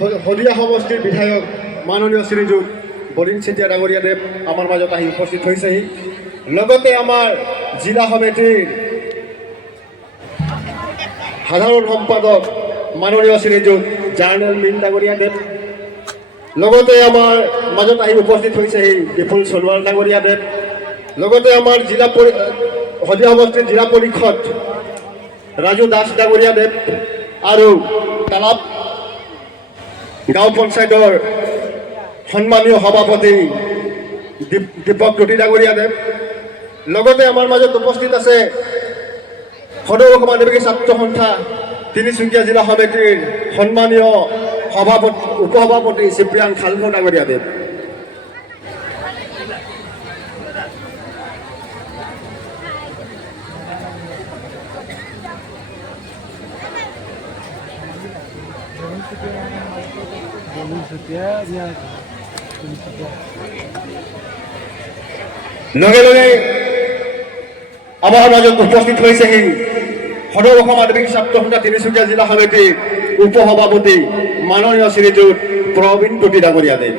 হলিয়া সমষ্টিৰ বিধায়ক মাননীয় শ্ৰীযুত বলিন চেতিয়া ডাঙৰীয়াদেৱ আমাৰ মাজত আহি উপস্থিত হৈছেহি। লগতে আমাৰ জিলা সমিতিৰ সাধাৰণ সম্পাদক মাননীয় শ্ৰীযুত জাৰ্নেল মীন ডাঙৰীয়াদেৱ, লগতে আমাৰ মাজত আহি উপস্থিত হৈছেহি বিপুল সোণোৱাল ডাঙৰীয়াদেৱ, লগতে আমাৰ হলিয়া সমষ্টিৰ জিলা পৰিষদ ৰাজু দাস ডাঙৰীয়াদেৱ আৰু তালাপ গাঁও পঞ্চায়তৰ সন্মানীয় সভাপতি দীপক জ্যোতি ডাঙৰীয়াদেৱ, লগতে আমাৰ মাজত উপস্থিত আছে সদৌ অসম আদিবাসী ছাত্ৰ সন্থা তিনিচুকীয়া জিলা সমিতিৰ সন্মানীয় উপসভাপতি চিপ্ৰিয়ান খালভো ডাঙৰীয়াদেৱ। লগে লগে আমাৰ মাজত উপস্থিত হৈছেহি সদৌ অসম আদিবাসী ছাত্ৰ সন্থা তিনিচুকীয়া জিলা সমিতিৰ উপসভাপতি মাননীয় শ্ৰীযুত প্ৰবীণ জ্যোতি ডাঙৰীয়াদেৱ।